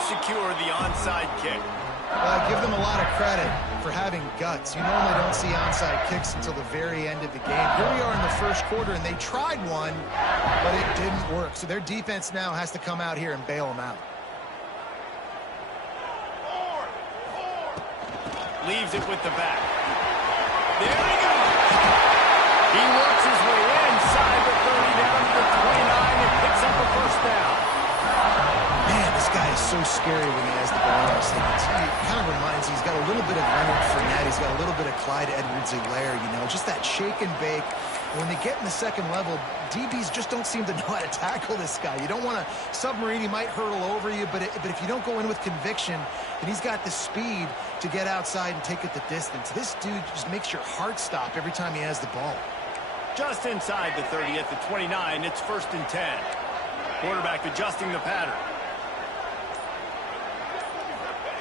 secure the onside kick. I give them a lot of credit for having guts. You normally don't see onside kicks until the very end of the game. Here we are in the first quarter, and they tried one, but it didn't work. So their defense now has to come out here and bail them out. Leaves it with the back. There he goes. He works his way inside the 30 down to the 29 and picks up a first down. Man, this guy is so scary when he has the ball in his hands. He kind of reminds me, he's got a little bit of Leonard Fournette. He's got a little bit of Clyde Edwards-Helaire, you know, just that shake and bake. And when they get in the second level, DBs just don't seem to know how to tackle this guy. You don't want to submarine. He might hurtle over you, but if you don't go in with conviction, and he's got the speed to get outside and take it the distance. This dude just makes your heart stop every time he has the ball. Just inside the 30 at the 29, it's 1st and 10. Quarterback adjusting the pattern.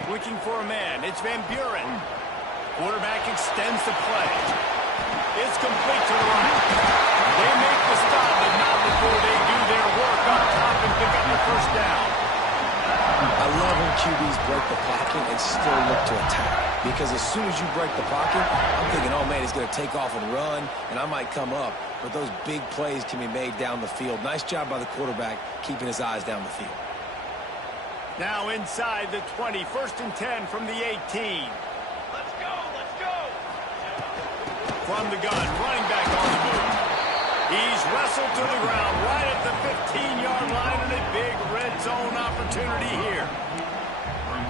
Looking for a man, it's Van Buren. Quarterback extends the play. It's complete to the right. They make the stop, but not before they do their work up top and pick up the first down. I love when QBs break the pocket and still look to attack. Because as soon as you break the pocket, I'm thinking, oh, man, he's going to take off and run, and I might come up. But those big plays can be made down the field. Nice job by the quarterback keeping his eyes down the field. Now inside the 20, 1st and 10 from the 18. Let's go, let's go. From the gun, running back on the move. He's wrestled to the ground right at the 15-yard line, and a big red zone opportunity here.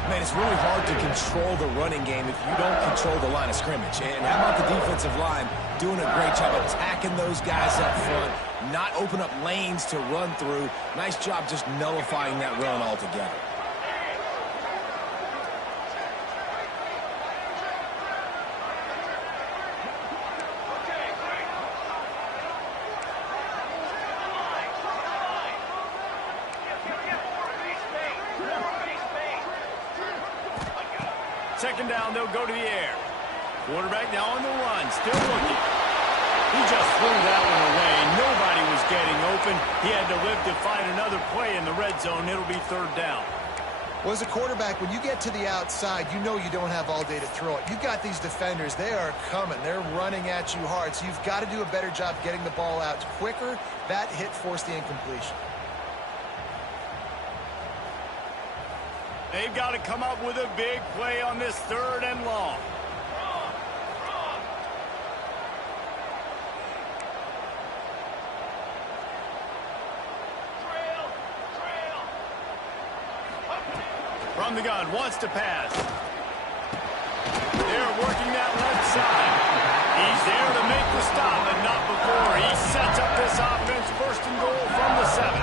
Man, it's really hard to control the running game if you don't control the line of scrimmage. And how about the defensive line doing a great job attacking those guys up front, not open up lanes to run through. Nice job just nullifying that run altogether. Second down, they'll go to the air. Quarterback now on the run, still looking. He just threw that one away. Nobody was getting open. He had to live to find another play in the red zone. It'll be 3rd down. Well, as a quarterback, when you get to the outside, you know you don't have all day to throw it. You've got these defenders. They are coming. They're running at you hard. So you've got to do a better job getting the ball out quicker. That hit forced the incompletion. They've got to come up with a big play on this 3rd and long. From the gun, wants to pass. They're working that left side. He's there to make the stop, but not before. He sets up this offense 1st and goal from the 7.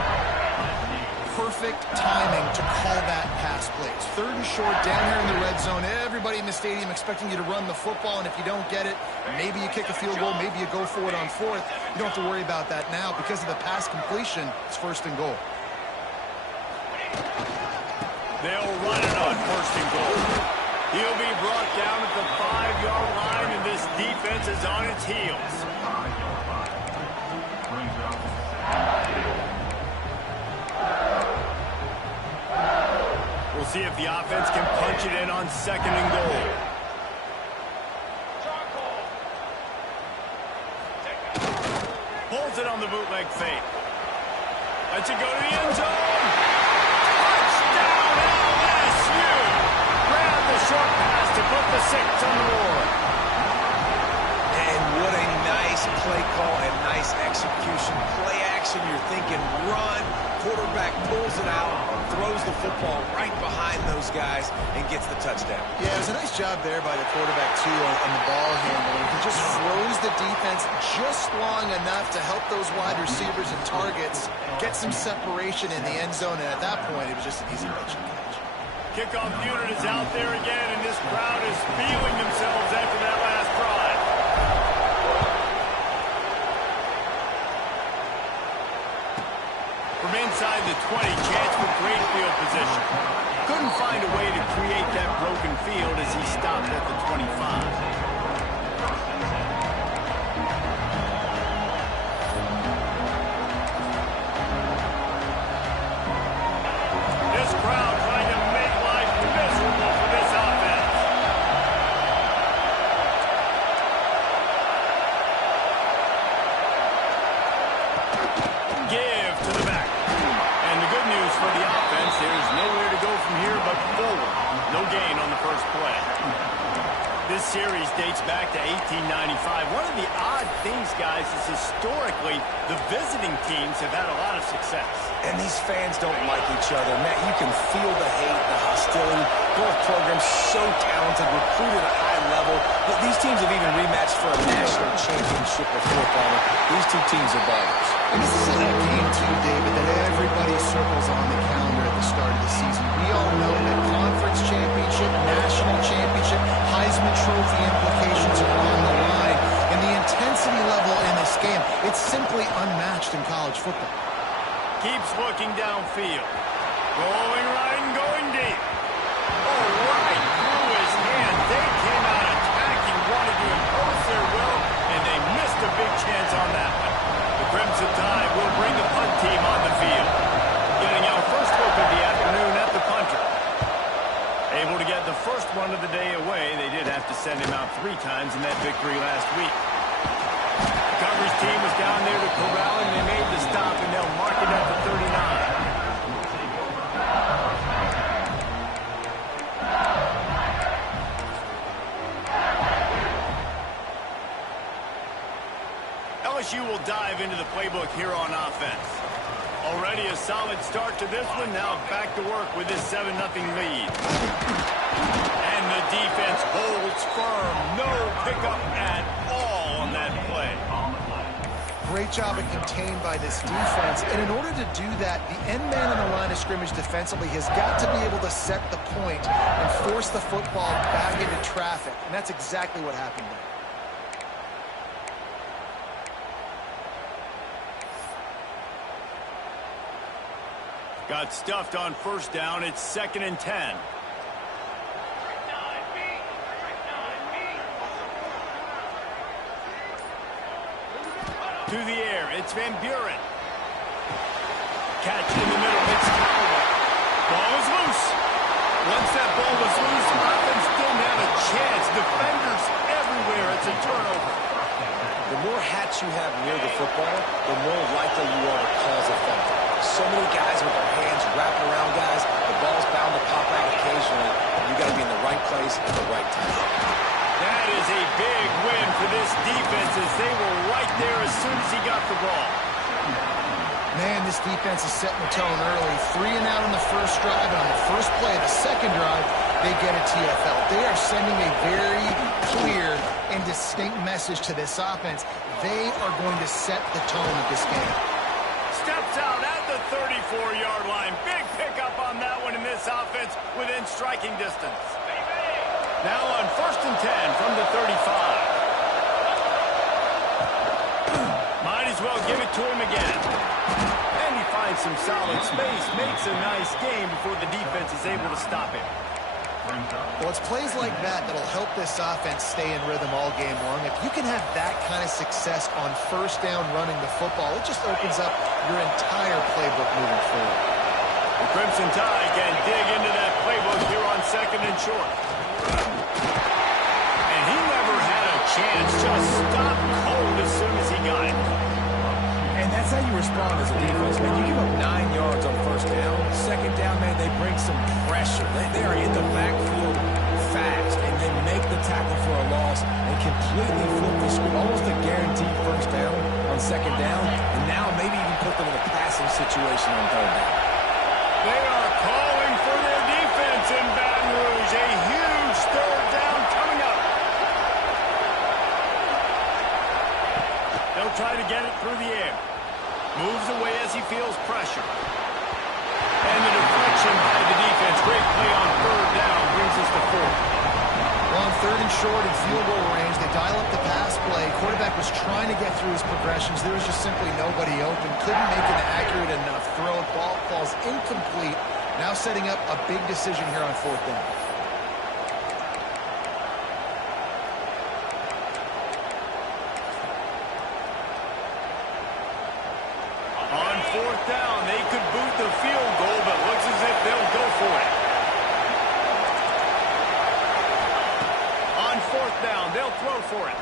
Perfect timing to call that pass play. It's 3rd and short down here in the red zone. Everybody in the stadium expecting you to run the football, and if you don't get it, maybe you kick a field goal, maybe you go for it on 4th. You don't have to worry about that now. Because of the pass completion, it's 1st and goal. They'll run it on 1st and goal. He'll be brought down at the 5-yard line, and this defense is on its heels. We'll see if the offense can punch it in on 2nd and goal. Pulls it on the bootleg fake. Lets it go to the end zone. Touchdown, LSU! Grab the short pass to put the 6 on the board. And what a nice play call and nice execution. Play action, you're thinking run. Quarterback pulls it out, throws the football right behind those guys, and gets the touchdown. Yeah, it was a nice job there by the quarterback, too, on the ball handling. He just froze the defense just long enough to help those wide receivers and targets get some separation in the end zone, and at that point, it was just an easy catch. Kickoff unit is out there again, and this crowd is feeling themselves after that last drive. From inside the 20, chance for great field position. Couldn't find a way to create that broken field as he stopped at the 25. This crowd trying to make Nowhere to go from here but forward. No gain on the first play. This series dates back to 1895. One of the odd things, guys, is historically the visiting teams have had a lot of success. And these fans don't like each other. Matt, you can feel the hate, the hostility. Both programs so talented, recruited at a high level. But these teams have even rematched for a national championship before, Palmer. These two teams are ballers. And this is a game, too, David, that everybody circles on the calendar at the start of the season. We all know that conference championship, national championship, Heisman Trophy implications are on the line. And the intensity level in this game, it's simply unmatched in college football. Keeps looking downfield. Rolling right and going deep. Oh, right through his hand. They came out attacking, wanted to impose their will, and they missed a big chance on that one. The Crimson Tide will bring the punt team on the field. Getting our first look of the afternoon at the punter. Able to get the first one of the day away. They did have to send him out 3 times in that victory last week. The coverage team was down there to corral him. They made the stop, and they'll mark it at the 39. LSU will dive into the playbook here on offense. Already a solid start to this one. Now back to work with this 7-0 lead. And the defense holds firm. No pickup at all on that play. Great job of contained by this defense. And in order to do that, the end man on the line of scrimmage defensively has got to be able to set the point and force the football back into traffic. And that's exactly what happened there. Got stuffed on first down. It's 2nd and 10. To the air, it's Van Buren. Catch in the middle, it's Callaway. Ball is loose. Once that ball was loose, offense didn't have a chance. Defenders everywhere, it's a turnover. The more hats you have near the football, the more likely you are to cause a fumble. So many guys with their hands wrapped around guys, the ball's bound to pop out occasionally. You got to be in the right place at the right time. That is a big win for this defense as they were right there as soon as he got the ball. Man, this defense is setting the tone early. 3 and out on the first drive, and on the first play of the second drive, they get a TFL. They are sending a very clear and distinct message to this offense. They are going to set the tone of this game. Steps out at the 34-yard line. Big pickup on that one in this offense within striking distance. Now on 1st and 10 from the 35. Might as well give it to him again. And he finds some solid space, makes a nice game before the defense is able to stop him. Well, it's plays like that that'll help this offense stay in rhythm all game long. If you can have that kind of success on first down running the football, it just opens up your entire playbook moving forward. The Crimson Tide can dig into that playbook here on 2nd and short. And he never had a chance, just stopped cold as soon as he got it. And that's how you respond as a defense, man. You give up 9 yards on first down. Second down, man, they bring some pressure. They are in the backfield fast and then make the tackle for a loss and completely flip the script. Almost a guaranteed first down on second down. And now maybe even put them in a passing situation on third down. They are calling for their defense in Baton Rouge. A huge third down coming up. They'll try to get it through the air. Moves away as he feels pressure. And the deflection by the defense. Great play on third down brings us to 4th. Well, on 3rd and short in field goal range, they dial up the pass play. Quarterback was trying to get through his progressions. There was just simply nobody open. Couldn't make an accurate enough throw. Ball falls incomplete. Now setting up a big decision here on 4th down. On 4th down, they could boot the field goal, but looks as if they'll go for it. On 4th down, they'll throw for it.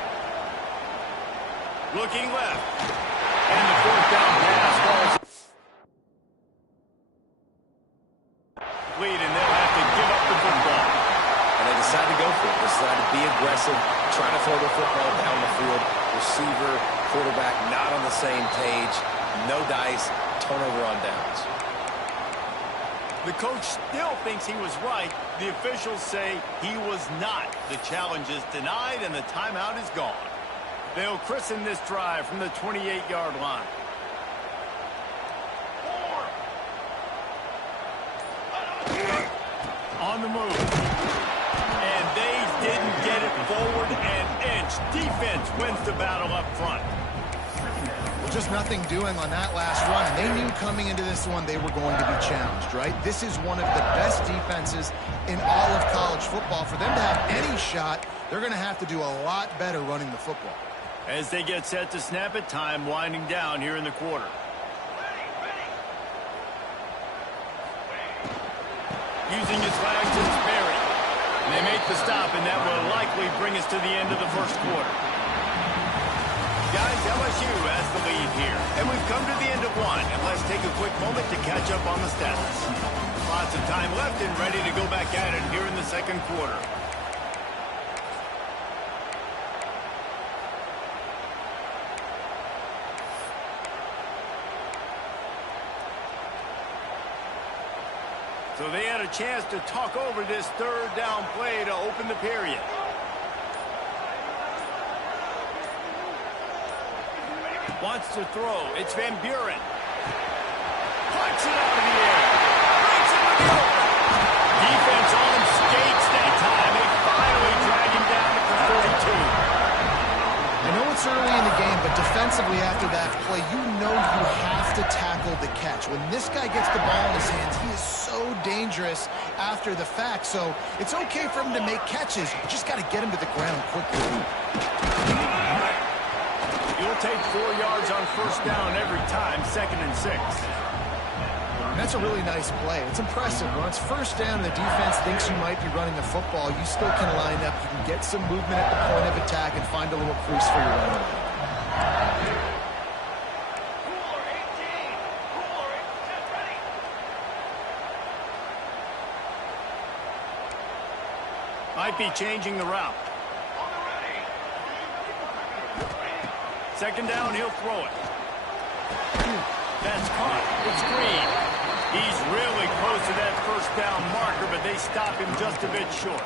Looking left. And the 4th down pass falls. lead, and they'll have to give up the football. And they decide to go for it. They decide to be aggressive, try to throw the football down the field. Receiver, quarterback, not on the same page. No dice, turnover on downs. The coach still thinks he was right. The officials say he was not. The challenge is denied, and the timeout is gone. They'll christen this drive from the 28-yard line. On the move. And they didn't get it forward an inch. Defense wins the battle up front. Well, just nothing doing on that last run. And they knew coming into this one they were going to be challenged, right? This is one of the best defenses in all of college football. For them to have any shot, they're going to have to do a lot better running the football. As they get set to snap it, time winding down here in the quarter. Using his legs and Sperry. They make the stop, and that will likely bring us to the end of the first quarter. Guys, LSU has the lead here, and we've come to the end of one. And let's take a quick moment to catch up on the stats. Lots of time left and ready to go back at it here in the second quarter. So they had a chance to talk over this third down play to open the period. Wants to throw. It's Van Buren. Plucks it out of the air. Breaks it with the open. Defense on him, skates that time. They finally drag him down at the 42. I know it's early in the game, but defensively after that play, you know you have to tackle the catch. When this guy gets the ball in his hands, he is so dangerous after the fact. So it's okay for him to make catches. You just got to get him to the ground quickly. You'll take 4 yards on first down every time, 2nd and 6. And that's a really nice play. It's impressive. When it's first down and the defense thinks you might be running the football, you still can line up. You can get some movement at the point of attack and find a little crease for your running back. Might be changing the route. Second down, he'll throw it. That's caught. It's Green. He's really close to that first down marker, but they stop him just a bit short.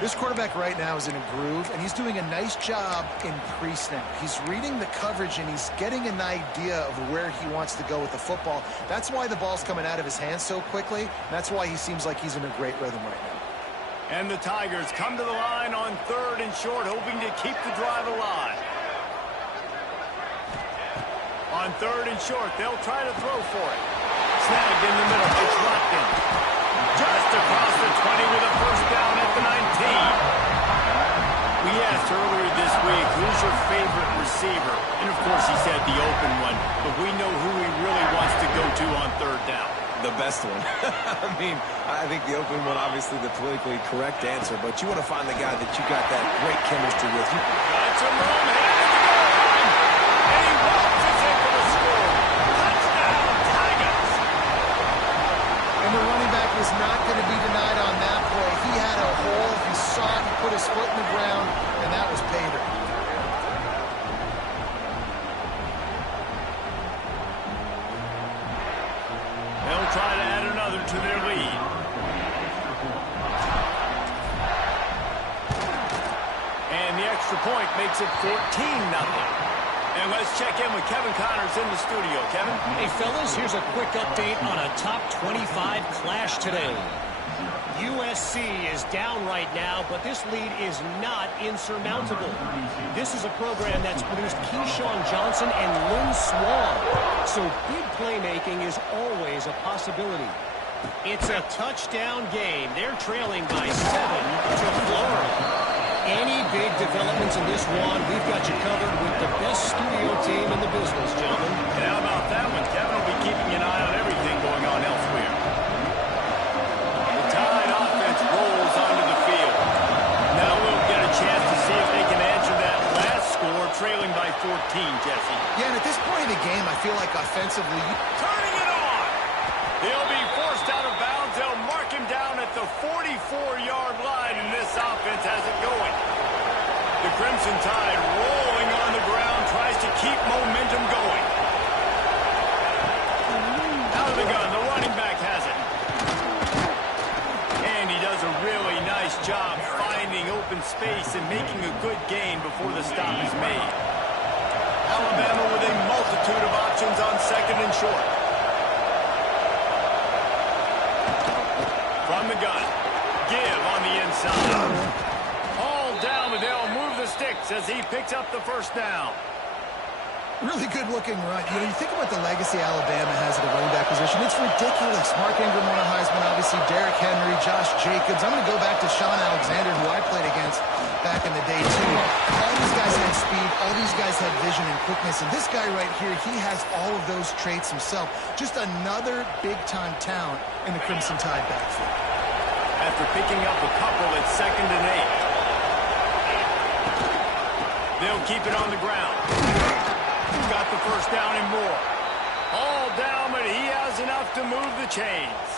This quarterback right now is in a groove, and he's doing a nice job in pre-snap. He's reading the coverage, and he's getting an idea of where he wants to go with the football. That's why the ball's coming out of his hands so quickly. That's why he seems like he's in a great rhythm right now. And the Tigers come to the line on 3rd and short, hoping to keep the drive alive. On 3rd and short, they'll try to throw for it. Snagged in the middle. It's locked in. Just across the 20 with a first down at the 19. We asked earlier this week, who's your favorite receiver? And, of course, he said the open one. But we know who he really wants to go to on 3rd down. The best one. I mean, I think the open one, obviously the politically correct answer, but you want to find the guy that you got that great chemistry with. Got some room headed to the goal line. And he walks it for the score. Touchdown, Tigers. And the running back was not going to be denied on that play. He had a hole. He saw it. He put his foot in the ground, and that was pay dirt. They'll try to add another to their lead. And the extra point makes it 14-0. And let's check in with Kevin Connors in the studio. Kevin? Hey, fellas, here's a quick update on a top 25 clash today. USC is down right now, but this lead is not insurmountable. This is a program that's produced Keyshawn Johnson and Lynn Swann, so big playmaking is always a possibility. It's a touchdown game. They're trailing by 7 to Florida. Any big developments in this one, we've got you covered with the best studio team in the business, gentlemen. And how about that one? Kevin will be keeping an eye on everything going on elsewhere. Tide offense rolls onto the field. Now we'll get a chance to see if they can answer that last score, trailing by 14, Jesse. Yeah, and at this point in the game, I feel like offensively... Turning it on! They'll be forced out of bounds. 4-yard line, and this offense has it going. The Crimson Tide rolling on the ground, tries to keep momentum going. Out of the gun, the running back has it. And he does a really nice job finding open space and making a good gain before the stop is made. Alabama with a multitude of options on second and short. From the gun, give on the inside. All down, but they'll move the sticks as he picks up the first down. Really good-looking run. You know, you think about the legacy Alabama has at the running back position. It's ridiculous. Mark Ingram won a Heisman, obviously. Derrick Henry, Josh Jacobs. I'm going to go back to Sean Alexander, who I played against back in the day, too. All these guys had speed. All these guys had vision and quickness. And this guy right here, he has all of those traits himself. Just another big-time talent in the Crimson Tide backfield. After picking up a couple at 2nd and 8. They'll keep it on the ground. Got the first down and more. All down, but he has enough to move the chains.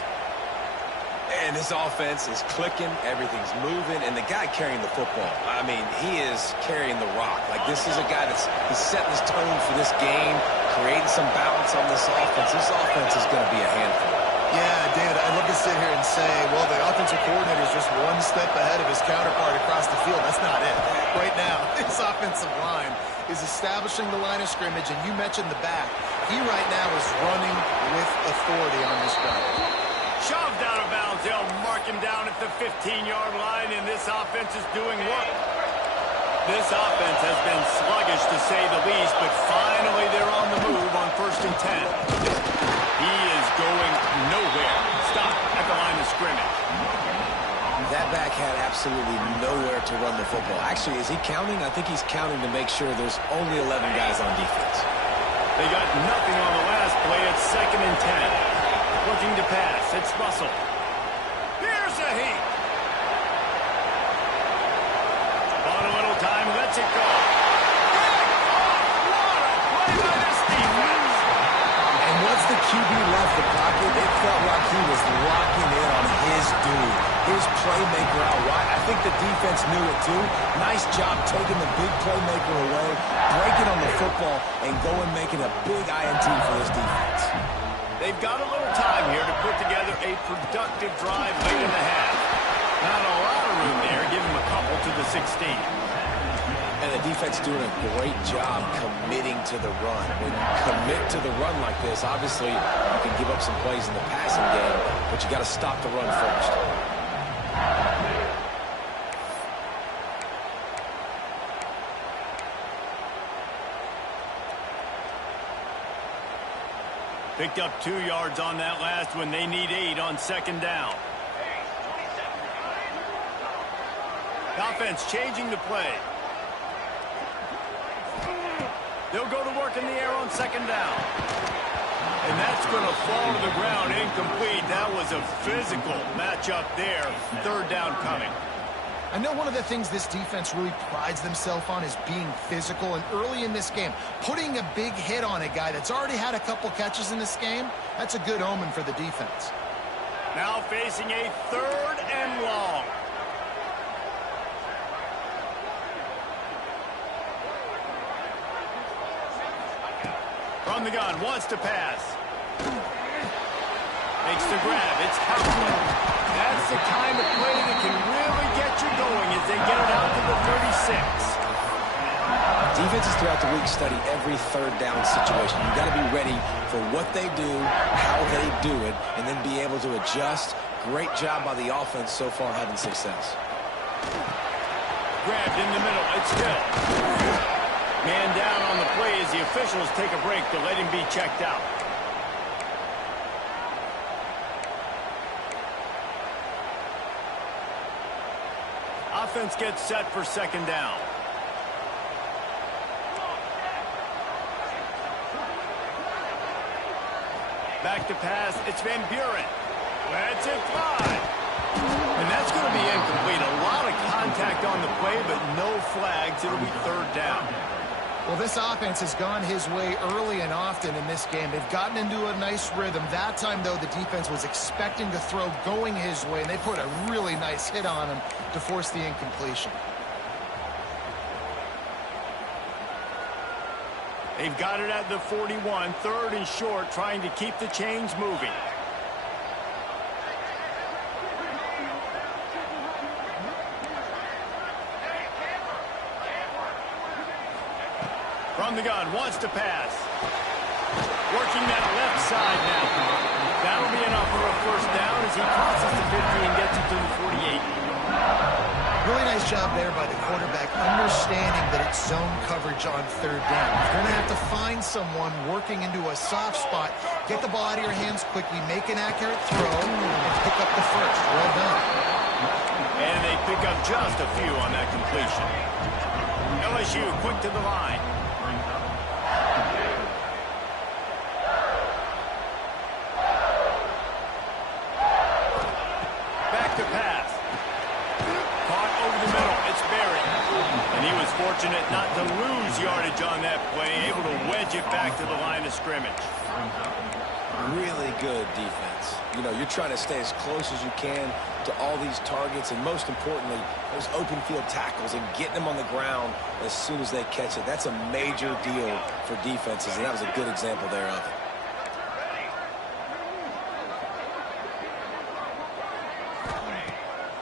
And this offense is clicking, everything's moving, and the guy carrying the football, I mean, he is carrying the rock. Like, this is a guy he's setting his tone for this game, creating some balance on this offense. This offense is going to be a handful. Yeah, David, I'd love to sit here and say, well, the offensive coordinator is just one step ahead of his counterpart across the field. That's not it. Right now, this offensive line is establishing the line of scrimmage, and you mentioned the back. He right now is running with authority on this drive. Shoved out of bounds. They'll mark him down at the 15-yard line, and this offense is doing work. This offense has been sluggish, to say the least, but finally they're on the move on 1st and 10. He is going nowhere. Stop at the line of scrimmage. That back had absolutely nowhere to run the football. Actually, is he counting? I think he's counting to make sure there's only 11 guys on defense. They got nothing on the last play. It's 2nd and 10. Looking to pass. It's Russell. Here's a heat. On a little time, lets it go. What a play by this defense. And once the QB left the pocket, it felt like he was locking in on his dude, his playmaker out wide. I think the defense knew it too. Nice job taking the big playmaker away, breaking on the football, and going making a big INT for this defense. They've got a little time here to put together a productive drive late in the half. Not a lot of room there. Give them a couple to the 16. And the defense doing a great job committing to the run. When you commit to the run like this, obviously you can give up some plays in the passing game, but you got to stop the run first. Picked up 2 yards on that last one. They need 8 on 2nd down. Offense changing the play. They'll go to work in the air on 2nd down. And that's going to fall to the ground incomplete. That was a physical matchup there. 3rd down coming. I know one of the things this defense really prides themselves on is being physical, and early in this game, putting a big hit on a guy that's already had a couple catches in this game, that's a good omen for the defense. Now facing a 3rd and long. From the gun, wants to pass. Makes the grab. It's Howland. That's the kind of play that can really get you going as they get it out to the 36. Defenses throughout the week study every 3rd down situation. You've got to be ready for what they do, how they do it, and then be able to adjust. Great job by the offense so far having success. Grabbed in the middle. It's Hill. Man down on the play as the officials take a break to let him be checked out. Offense gets set for 2nd down. Back to pass. It's Van Buren. Lets it fly. And that's going to be incomplete. A lot of contact on the play, but no flags. It'll be 3rd down. Well, this offense has gone his way early and often in this game. They've gotten into a nice rhythm. That time, though, the defense was expecting to throw going his way, and they put a really nice hit on him to force the incompletion. They've got it at the 41, 3rd and short, trying to keep the chains moving. From the gun, wants to pass. Working that left side now. That'll be enough for a first down as he crosses the 50 and gets it to the 48. Really nice job there by the quarterback, understanding that it's zone coverage on 3rd down. You're going to have to find someone working into a soft spot, get the ball out of your hands quickly, make an accurate throw, and pick up the first. Well done. And they pick up just a few on that completion. LSU quick to the line. Back to pass. Caught over the middle. It's buried. And he was fortunate not to lose yardage on that play, able to wedge it back to the line of scrimmage. Really good defense. You know, you're trying to stay as close as you can to all these targets, and most importantly, those open field tackles and getting them on the ground as soon as they catch it. That's a major deal for defenses, and that was a good example there of it.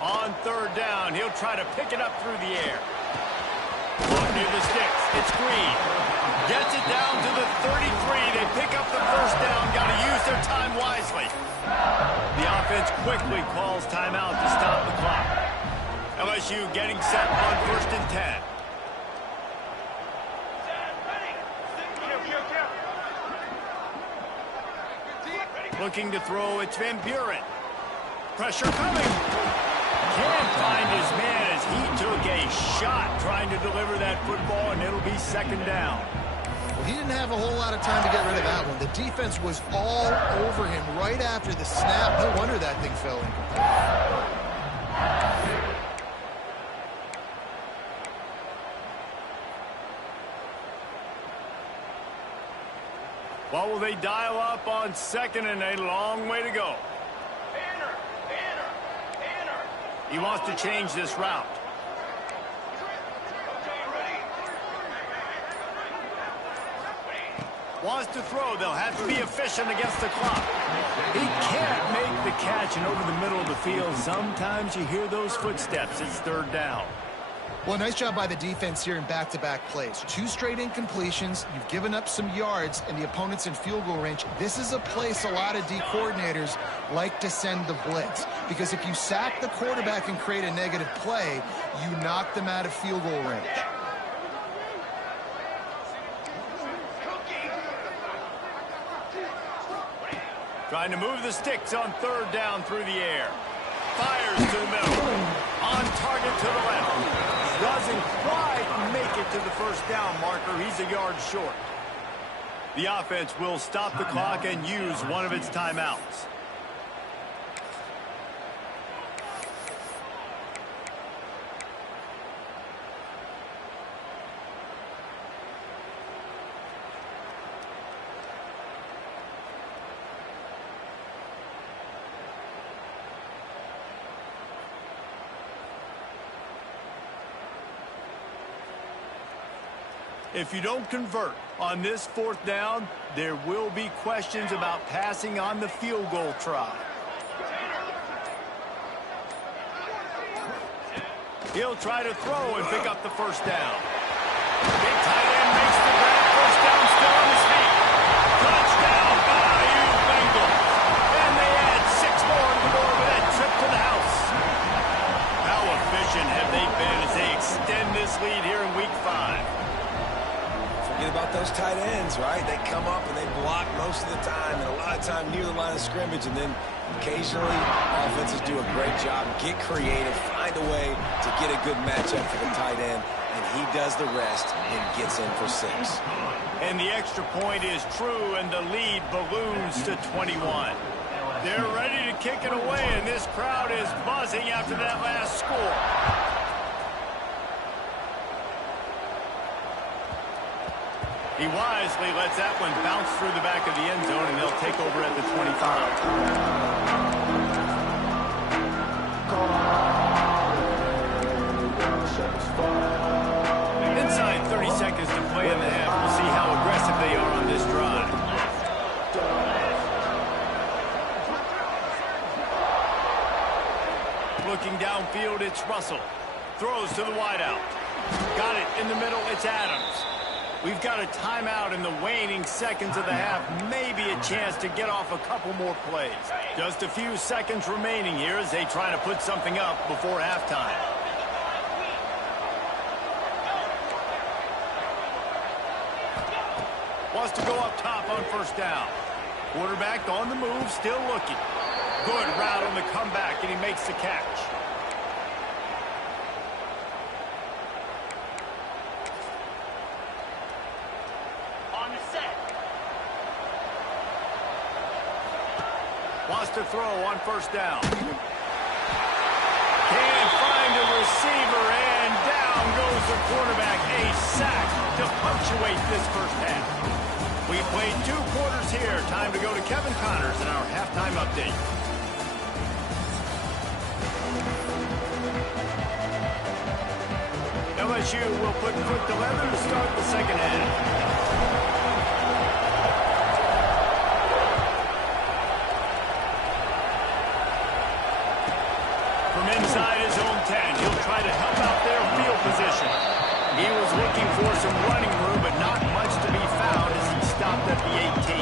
On 3rd down, he'll try to pick it up through the air. Caught near the sticks. It's Green. Gets it down to the 33. They pick up the first down. Got to use their time wisely. The offense quickly calls timeout to stop the clock. LSU getting set on 1st and 10. Looking to throw, it's Van Buren. Pressure coming. Can't find his man as he took a shot trying to deliver that football, and it'll be 2nd down. Well, he didn't have a whole lot of time to get rid of that one. The defense was all over him right after the snap. No wonder that thing fell incomplete. What will they dial up on 2nd and a long way to go? He wants to change this route. Wants to throw. They'll have to be efficient against the clock. He can't make the catch, and over the middle of the field, sometimes you hear those footsteps. It's 3rd down. Well, nice job by the defense here in back-to-back plays. 2 straight incompletions. You've given up some yards, and the opponent's in field goal range. This is a place a lot of D coordinators like to send the blitz, because if you sack the quarterback and create a negative play, you knock them out of field goal range. Trying to move the sticks on 3rd down through the air. Fires to the middle. On target to the left. Doesn't quite make it to the first down marker. He's a yard short. The offense will stop the clock and use one of its timeouts. If you don't convert on this 4th down, there will be questions about passing on the field goal try. He'll try to throw and pick up the first down. Big tight end makes the grab. First down, still on his feet. Touchdown, Bayou Bengals. And they add 6 more to the board with that trip to the house. How efficient have they been as they extend this lead here in Week 5? Forget about those tight ends, right? They come up and they block most of the time, and a lot of time near the line of scrimmage, and then occasionally offenses do a great job, get creative, find a way to get a good matchup for the tight end, and he does the rest and gets in for 6. And the extra point is true, and the lead balloons to 21. They're ready to kick it away, and this crowd is buzzing after that last score. He wisely lets that one bounce through the back of the end zone, and they'll take over at the 25. Inside 30 seconds to play in the half. We'll see how aggressive they are on this drive. Looking downfield, it's Russell. Throws to the wideout. Got it in the middle, it's Adams. We've got a timeout in the waning seconds of the half. Maybe a chance to get off a couple more plays. Just a few seconds remaining here as they try to put something up before halftime. Wants to go up top on first down. Quarterback on the move, still looking. Good route on the comeback, and he makes the catch. On the set. Wants to throw on first down. Can't find a receiver, and down goes the quarterback. A sack to punctuate this first half. We played 2 quarters here. Time to go to Kevin Connors in our halftime update. LSU will put foot to leather to start the second half. From inside his own 10, he'll try to help out their field position. He was looking for some running room, but not much to be found as he stopped at the 18.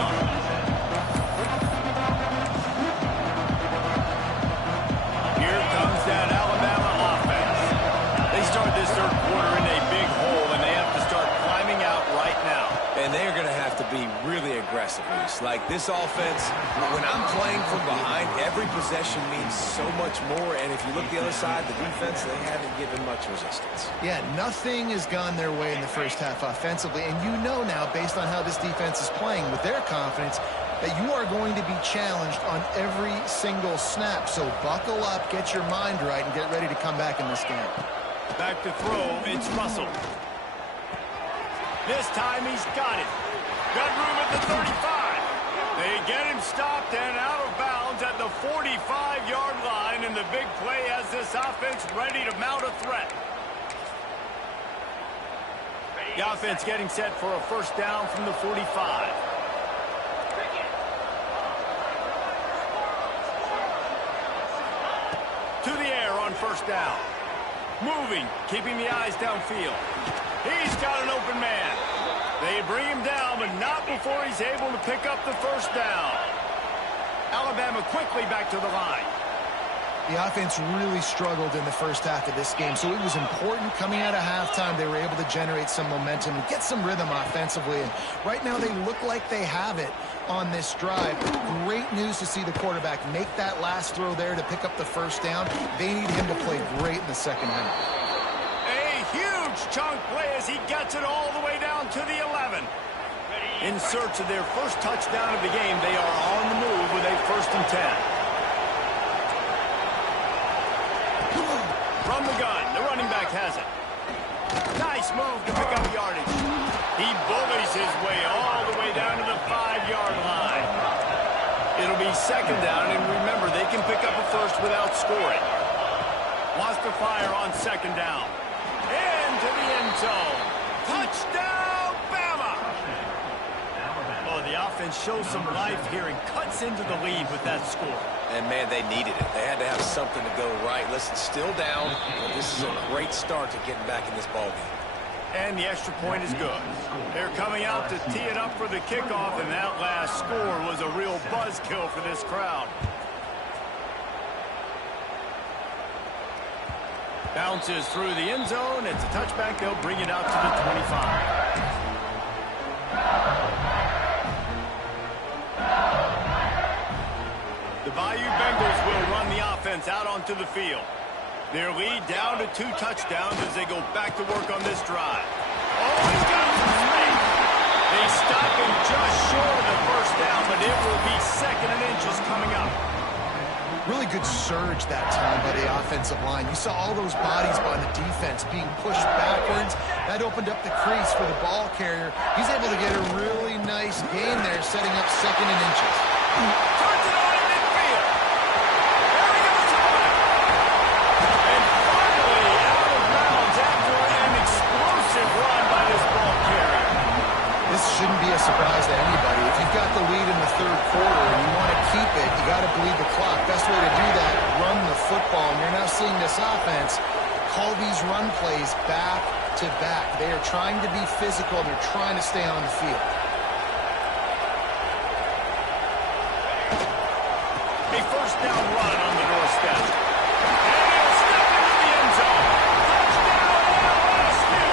Here comes that Alabama offense. They start this third quarter in a big hole, and they have to start climbing out right now. And they're going to have to be really aggressive. Like this offense, when I'm playing from behind, every possession means so much more. And if you look the other side, the defense, they haven't given much resistance. Yeah, nothing has gone their way in the first half offensively. And you know now, based on how this defense is playing with their confidence, that you are going to be challenged on every single snap. So buckle up, get your mind right, and get ready to come back in this game. Back to throw, it's Russell. This time he's got it. Got room at the 35. They get him stopped and out of bounds at the 45-yard line, and the big play has this offense ready to mount a threat. The offense getting set for a first down from the 45. To the air on first down. Moving, keeping the eyes downfield. He's got an open man. They bring him down, but not before he's able to pick up the first down. Alabama quickly back to the line. The offense really struggled in the first half of this game, so it was important coming out of halftime. They were able to generate some momentum and get some rhythm offensively. And right now they look like they have it on this drive. Great news to see the quarterback make that last throw there to pick up the first down. They need him to play great in the second half. Huge chunk play as he gets it all the way down to the 11. In search of their first touchdown of the game, they are on the move with a 1st and 10. From the gun, the running back has it. Nice move to pick up yardage. He bullies his way all the way down to the 5-yard line. It'll be second down, and remember, they can pick up a first without scoring. Wants to fire on second down. Into the end zone. Touchdown, Bama! Oh, the offense shows some life here and cuts into the lead with that score. And, man, they needed it. They had to have something to go right. Listen, still down, but this is a great start to getting back in this ballgame. And the extra point is good. They're coming out to tee it up for the kickoff, and that last score was a real buzzkill for this crowd. Bounces through the end zone. It's a touchback. They'll bring it out to the 25. The Bayou Bengals will run the offense out onto the field. Their lead down to 2 touchdowns as they go back to work on this drive. Oh, he's got some space. They stop him just short of the first down, but it will be 2nd and inches coming up. Really good surge that time by the offensive line. You saw all those bodies by the defense being pushed backwards. That opened up the crease for the ball carrier. He's able to get a really nice gain there, setting up 2nd and inches. Turns it on in midfield. There he goes on. And finally out of bounds after an explosive run by this ball carrier. This shouldn't be a surprise to anybody. If you've got the lead in the 3rd quarter and you want to keep it, you got to bleed the clock. Best way to do that, run the football. And you're now seeing this offense call these run plays back to back. They are trying to be physical. They're trying to stay on the field. A first down run on the doorstep. And he'll step into the end zone. Touchdown, LSU!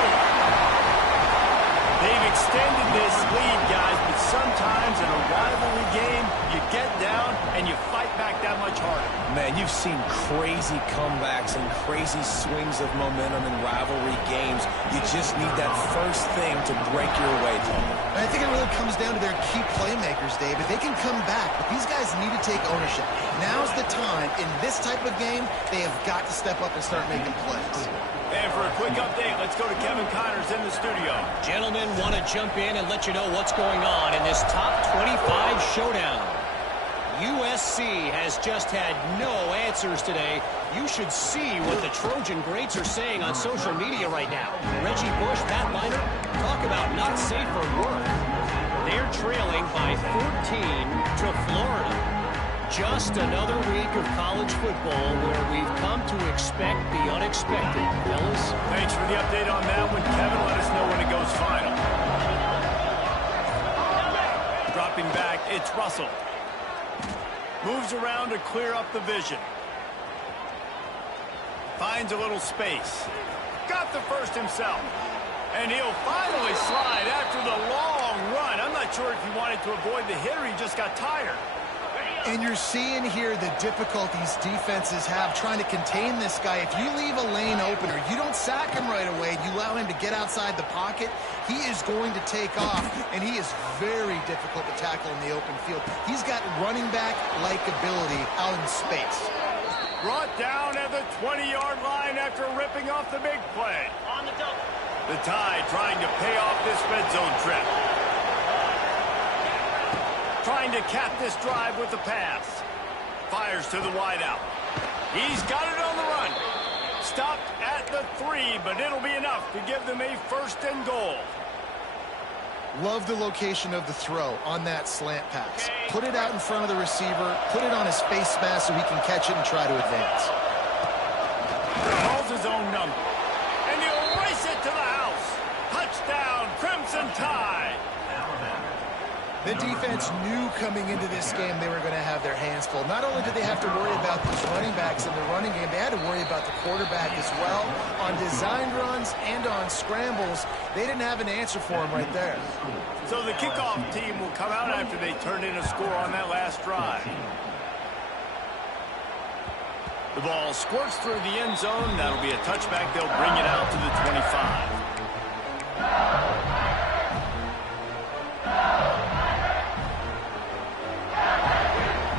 They've extended this lead, guys, but sometimes in a rivalry game, you get down and you fight back that much harder. Man, you've seen crazy comebacks and crazy swings of momentum in rivalry games. You just need that first thing to break your way, Tom. I think it really comes down to their key playmakers, David. They can come back, but these guys need to take ownership. Now's the time. In this type of game, they have got to step up and start making plays. And for a quick update, let's go to Kevin Connors in the studio. Gentlemen, want to jump in and let you know what's going on in this top 25 showdown. USC has just had no answers today. You should see what the Trojan greats are saying on social media right now. Reggie Bush, Matt Leinart, talk about not safe for work. They're trailing by 14 to Florida. Just another week of college football where we've come to expect the unexpected, fellas. Thanks for the update on that one, Kevin. Let us know when it goes final. Dropping back, it's Russell. Moves around to clear up the vision. Finds a little space. Got the first himself. And he'll finally slide after the long run. I'm not sure if he wanted to avoid the hit or he just got tired. And you're seeing here the difficulties defenses have trying to contain this guy. If you leave a lane open or you don't sack him right away, you allow him to get outside the pocket, he is going to take off, and he is very difficult to tackle in the open field. He's got running back-like ability out in space. Brought down at the 20-yard line after ripping off the big play. On the double. The Tide trying to pay off this red zone trip. Trying to cap this drive with the pass. Fires to the wideout. He's got it on the run. Stopped at the 3, but it'll be enough to give them a 1st and goal. Love the location of the throw on that slant pass. Put it out in front of the receiver. Put it on his face mask so he can catch it and try to advance. Calls his own number. And he'll race it to the house. Touchdown, Crimson Tide. The defense knew coming into this game they were going to have their hands full. Not only did they have to worry about these running backs in the running game, they had to worry about the quarterback as well. On designed runs and on scrambles, they didn't have an answer for him right there. So the kickoff team will come out after they turned in a score on that last drive. The ball squirts through the end zone. That'll be a touchback. They'll bring it out to the 25.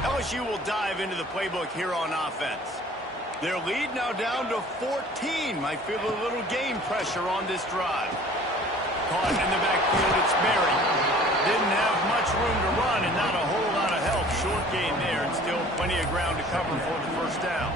LSU will dive into the playbook here on offense. Their lead now down to 14. Might feel a little game pressure on this drive. Caught in the backfield, it's Berry. Didn't have much room to run and not a whole lot of help. Short gain there and still plenty of ground to cover for the 1st down.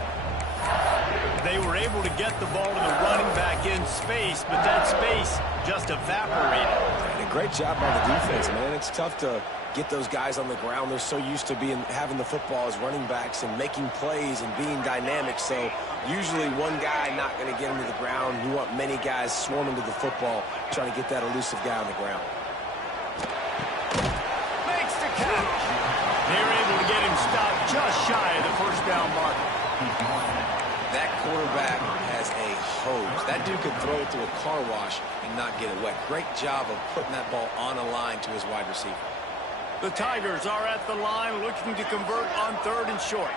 They were able to get the ball to the running back in space, but that space just evaporated. And a great job by the defense, man. It's tough to get those guys on the ground. They're so used to having the football as running backs and making plays and being dynamic. So usually one guy not going to get him to the ground. You want many guys swarming to the football, trying to get that elusive guy on the ground. Makes the catch. They're able to get him stopped just shy of the 1st down marker. That quarterback has a hose. That dude could throw it through a car wash and not get it wet. Great job of putting that ball on a line to his wide receiver. The Tigers are at the line looking to convert on 3rd and short.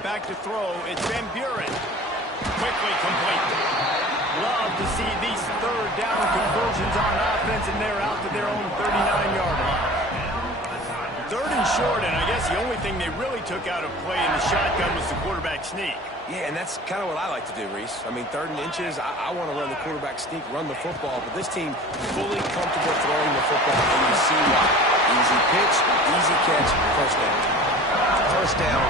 Back to throw, it's Van Buren. Quickly complete. Love to see these 3rd down conversions on offense, and they're out to their own 39-yard line. in short, and I guess the only thing they really took out of play in the shotgun was the quarterback sneak. Yeah, and that's kind of what I like to do, Reese. I mean, 3rd and inches, I want to run the quarterback sneak, run the football, but this team fully comfortable throwing the football, and you see why. Easy pitch, easy catch, first down. First down,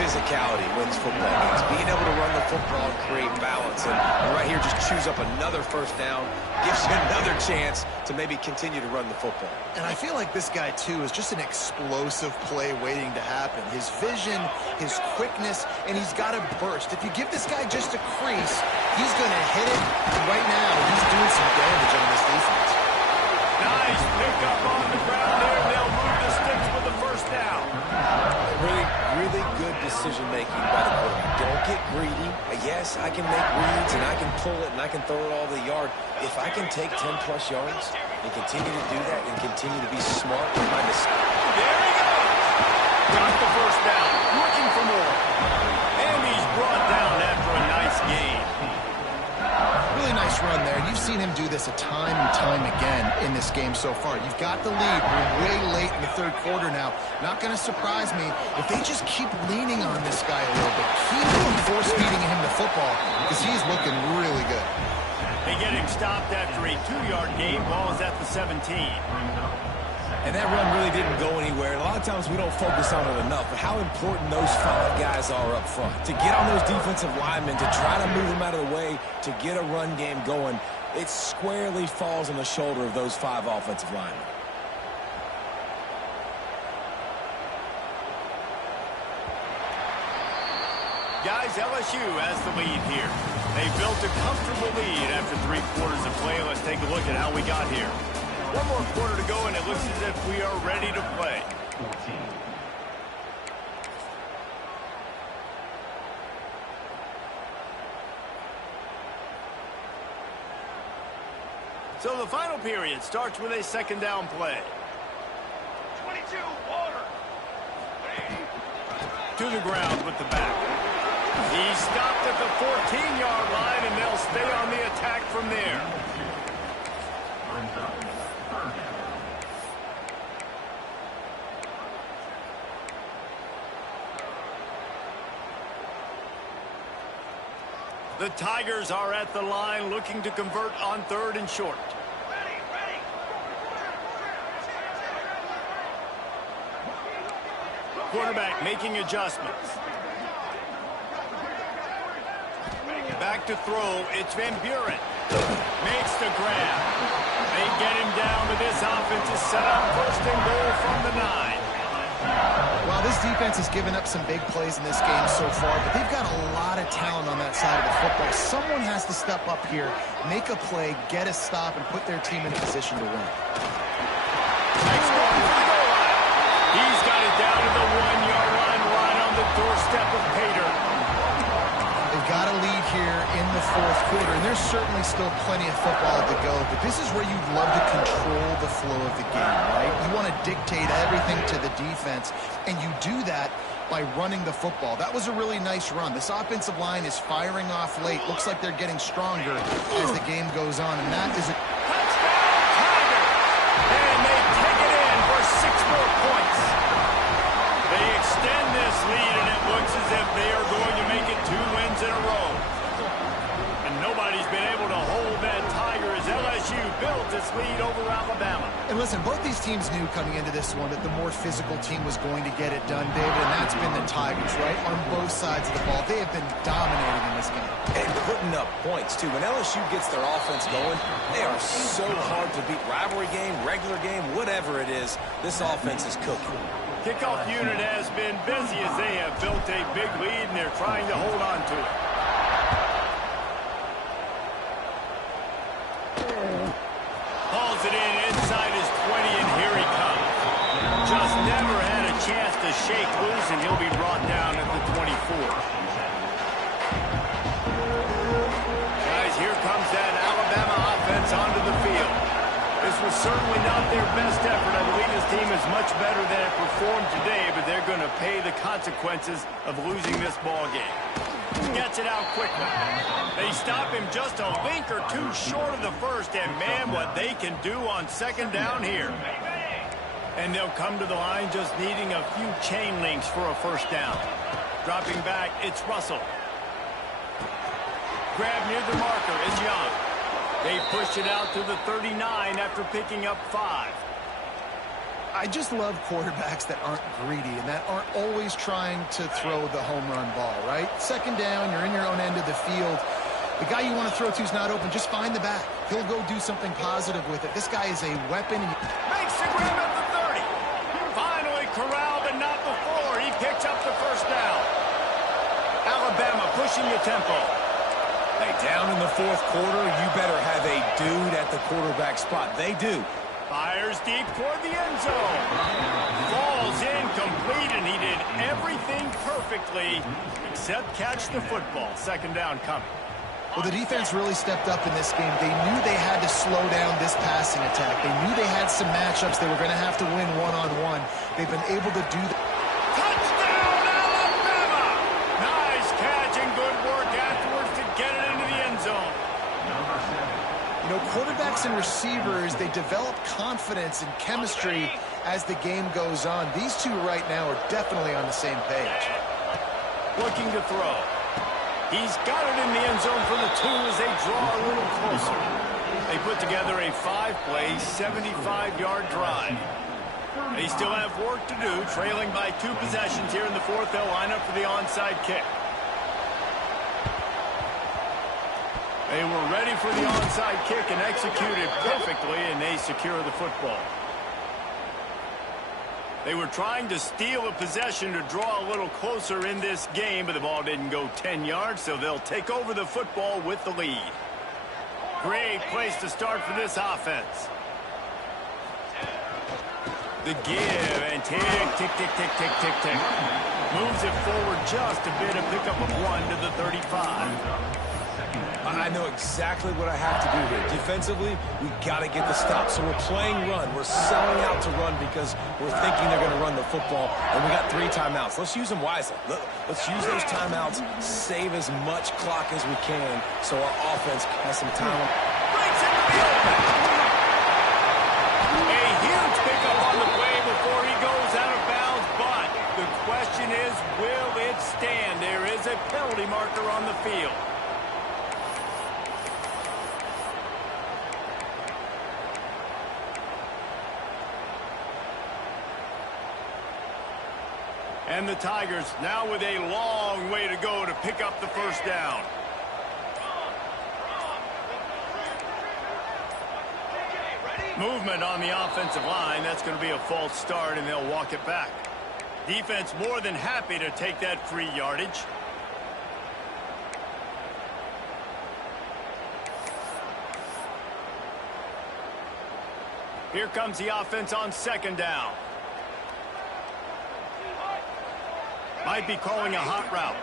physicality wins football games. Being able to run the football and create balance, and right here just chews up another first down, gives you another chance to maybe continue to run the football. And I feel like this guy, too, is just an explosive play waiting to happen. His vision, his quickness, and he's got a burst. If you give this guy just a crease, he's going to hit it. And right now, he's doing some damage on this defense. Nice pick up on the ground there. They'll move the sticks for the first down. Really good decision-making by the quarterback. Don't get greedy. Yes, I can make reads, and I can pull it, and I can throw it all the yard. If I can take 10-plus yards and continue to do that and continue to be smart with my mistakes. There he goes. Got the first down. Looking for more. And he's brought down after a nice gain. Really nice run there. You've seen him do this a time and time again in this game so far. You've got the lead. We're way late in the 3rd quarter now. Not going to surprise me if they just keep leaning on this guy a little bit. Keep force-feeding him the football because he's looking really good. They get him stopped after a 2-yard gain. Ball is at the 17. And that run really didn't go anywhere. And a lot of times we don't focus on it enough, but how important those 5 guys are up front. To get on those defensive linemen, to try to move them out of the way, to get a run game going, it squarely falls on the shoulder of those 5 offensive linemen. Guys, LSU has the lead here. They built a comfortable lead after 3 quarters of play. Let's take a look at how we got here. 1 more quarter to go, and it looks as if we are ready to play. So the final period starts with a 2nd down play. 22, order. To the ground with the back. He's stopped at the 14-yard line, and they'll stay on the attack from there. The Tigers are at the line looking to convert on 3rd and short. Ready. Quarterback making adjustments. Back to throw. It's Van Buren. Makes the grab. They get him down to this offense is set up 1st and goal from the 9. Well, this defense has given up some big plays in this game so far, but they've got a lot of talent on that side of the football. Someone has to step up here, make a play, get a stop, and put their team in a position to win. Next one for the goal line. He's got it down to the 1-yard line, right on the doorstep of Pater. They've got a lead here in the 4th quarter, and there's certainly still plenty of football to go, but this is where you'd love to control the flow of the game, right? You want to dictate everything to the defense, and you do that by running the football. That was a really nice run. This offensive line is firing off late. Looks like they're getting stronger as the game goes on, and that is a... Touchdown, Tiger! And they take it in for 6 more points. They extend this lead, and it looks as if they are going to make it 2 wins in a row. And nobody's been able to hold that Tiger as LSU built its lead over Alabama. And listen, both these teams knew coming into this one that the more physical team was going to get it done, David, and that's been the Tigers, right? On both sides of the ball. They have been dominating in this game. And putting up points, too. When LSU gets their offense going, they are so hard to beat. Rivalry game, regular game, whatever it is, this offense is cooking. Kickoff unit has been busy as they have built a big lead, and they're trying to hold on to it. Hauls it in inside his 20, and here he comes. Just never had a chance to shake loose, and he'll be brought down at the 24. Guys, here comes that Alabama offense onto the field. This was certainly not their best effort. I believe this team is much better than it performed today, but they're going to pay the consequences of losing this ball game. Gets it out quickly. They stop him just a link or 2 short of the first, and man, what they can do on 2nd down here. And they'll come to the line just needing a few chain links for a first down. Dropping back, it's Russell. Grab near the marker is Young. They push it out to the 39 after picking up 5. I just love quarterbacks that aren't greedy and that aren't always trying to throw the home run ball, right? Second down, you're in your own end of the field. The guy you want to throw to is not open. Just find the back. He'll go do something positive with it. This guy is a weapon. Makes the grab at the 30. Finally corralled, but not before. He picks up the first down. Alabama pushing the tempo. Hey, down in the fourth quarter, you better have a dude at the quarterback spot. They do. Fires deep toward the end zone. Falls incomplete, and he did everything perfectly except catch the football. Second down coming. Well, the defense really stepped up in this game. They knew they had to slow down this passing attack. They knew they had some matchups they were going to have to win one-on-one. They've been able to do that. Touchdown, Alabama! Nice catch and good work afterwards to get it into the end zone. You know, quarterbacks and receivers, they develop confidence and chemistry as the game goes on. These two right now are definitely on the same page. Looking to throw. He's got it in the end zone for the 2 as they draw a little closer. They put together a 5-play, 75-yard drive. They still have work to do, trailing by 2 possessions here in the fourth. They'll line up for the onside kick. They were ready for the onside kick and executed perfectly, and they secure the football. They were trying to steal a possession to draw a little closer in this game, but the ball didn't go 10 yards, so they'll take over the football with the lead. Great place to start for this offense. The give, and tick, tick, tick, tick, tick, tick, tick. Moves it forward just a bit, a pickup of 1 to the 35. I know exactly what I have to do here. Defensively, we got to get the stop. So we're playing run. We're selling out to run because we're thinking they're going to run the football, and we got 3 timeouts. Let's use them wisely. Let's use those timeouts, save as much clock as we can so our offense has some time. Breaks into the open. A huge pickup on the play before he goes out of bounds, but the question is, will it stand? There is a penalty marker on the field. And the Tigers now with a long way to go to pick up the first down. Movement on the offensive line. That's going to be a false start, and they'll walk it back. Defense more than happy to take that free yardage. Here comes the offense on second down. Might be calling a hot route.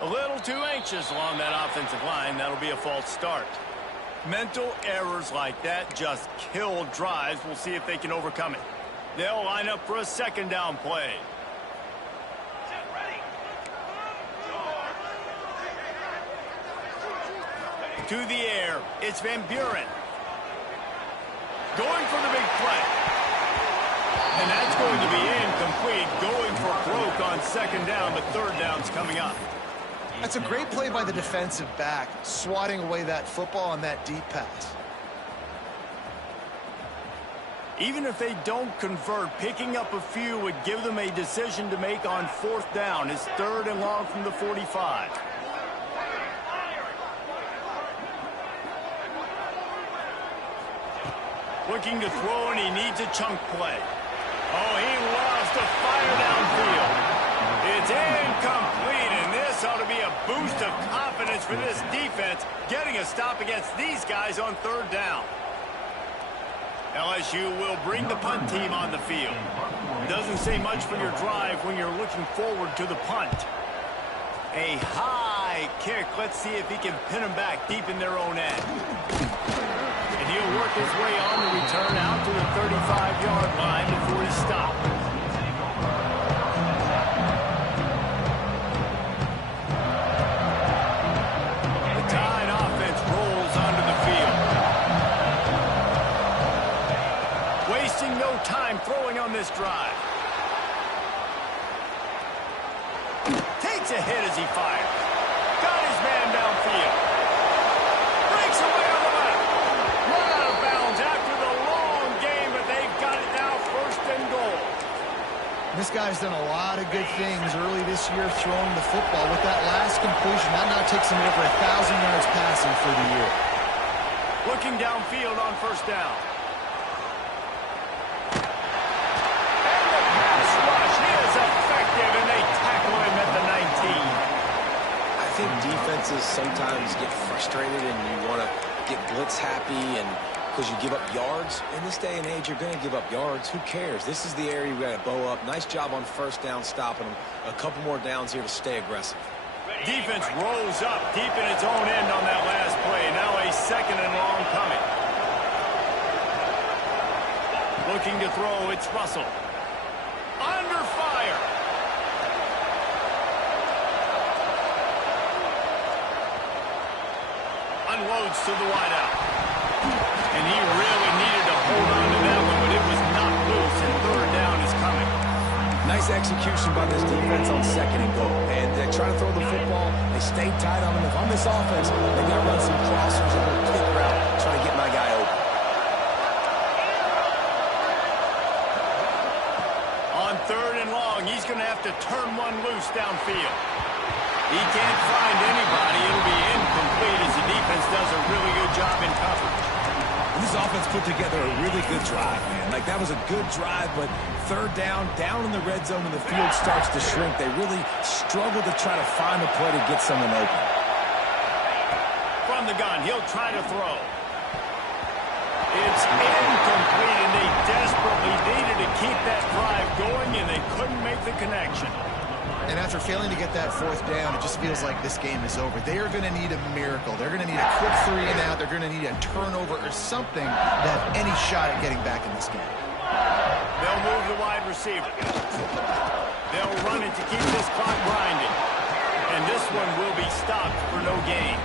A little too anxious along that offensive line. That'll be a false start. Mental errors like that just kill drives. We'll see if they can overcome it. They'll line up for a second down play. To the air, it's Van Buren. Going for the big play. And that's going to be incomplete, going for broke on second down, but third down's coming up. That's a great play by the defensive back, swatting away that football on that deep pass. Even if they don't convert, picking up a few would give them a decision to make on fourth down. It's 3rd and long from the 45. Looking to throw, and he needs a chunk play. Oh, he loves to fire downfield. It's incomplete, and this ought to be a boost of confidence for this defense, getting a stop against these guys on third down. LSU will bring the punt team on the field. Doesn't say much for your drive when you're looking forward to the punt. A high kick. Let's see if he can pin them back deep in their own end. And he'll work his way on the return out to the 35-yard line before he stopped. The Tide offense rolls onto the field. this drive. Takes a hit as he fires. Got his man downfield. Breaks away on the left. Run out of bounds after the long game, but they've got it now, first and goal. This guy's done a lot of good things early this year throwing the football. With that last completion, that now takes him over 1,000 yards passing for the year. Looking downfield on first down. And the pass rush is effective, and they tackle him at the 19. I think defenses sometimes get frustrated and you want to get blitz happy and because you give up yards. In this day and age, you're going to give up yards. Who cares? This is the area we got to bow up. Nice job on first down stopping them. A couple more downs here to stay aggressive. Defense rose up deep in its own end on that last play. Now a second and long coming. Looking to throw, it's Russell. Under fire. Unloads to the wideout. And he really needed to hold on to that one, but it was knocked loose, and third down is coming. Nice execution by this defense on second and goal. And they try to throw the football. They stayed tight on him. If I'm this offense, they got to run some crossers and a kick route, try to get my guy open. On third and long, he's going to have to turn one loose downfield. He can't find anybody. It'll be incomplete as the defense does a really good job in coverage. And this offense put together a really good drive, man. Like, that was a good drive, but third down in the red zone when the field starts to shrink, they really struggle to try to find a play to get someone open. From the gun, he'll try to throw. It's incomplete, and they desperately needed to keep that drive going, and they couldn't make the connection. And after failing to get that fourth down, it just feels like this game is over. They are going to need a miracle. They're going to need a quick 3 and out. They're going to need a turnover or something to have any shot at getting back in this game. They'll move the wide receiver. They'll run it to keep this clock grinding. And this one will be stopped for no gain.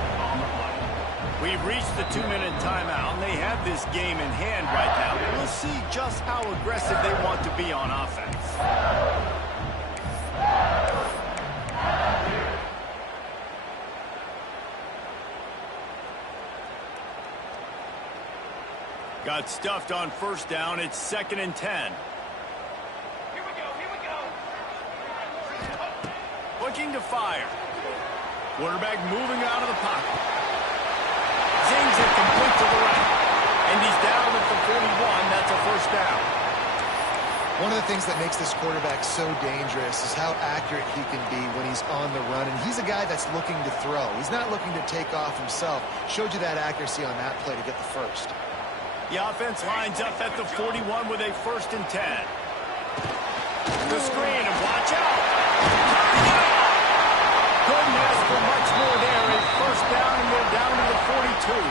We've reached the 2-minute timeout, and they have this game in hand right now. We'll see just how aggressive they want to be on offense. Got stuffed on first down. It's 2nd and 10. Here we go, here we go. Looking to fire. Quarterback moving out of the pocket. Zings it complete to the right. And he's down at the 41. That's a first down. One of the things that makes this quarterback so dangerous is how accurate he can be when he's on the run. And he's a guy that's looking to throw. He's not looking to take off himself. Showed you that accuracy on that play to get the first. The offense lines up at the 41 with a 1st and 10. The screen, and watch out. Couldn't ask for much more there. A first down, and they're down to the 42.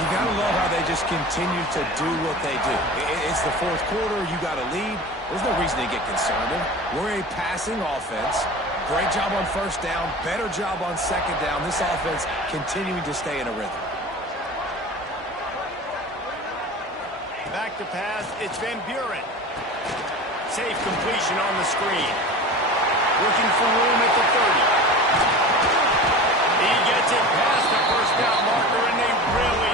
You got to love how they just continue to do what they do. It's the fourth quarter. You got to lead. There's no reason to get concerned. We're a passing offense. Great job on first down. Better job on second down. This offense continuing to stay in a rhythm. Back to pass, it's Van Buren. Safe completion on the screen. Looking for room at the 30. He gets it past the first down marker, and they really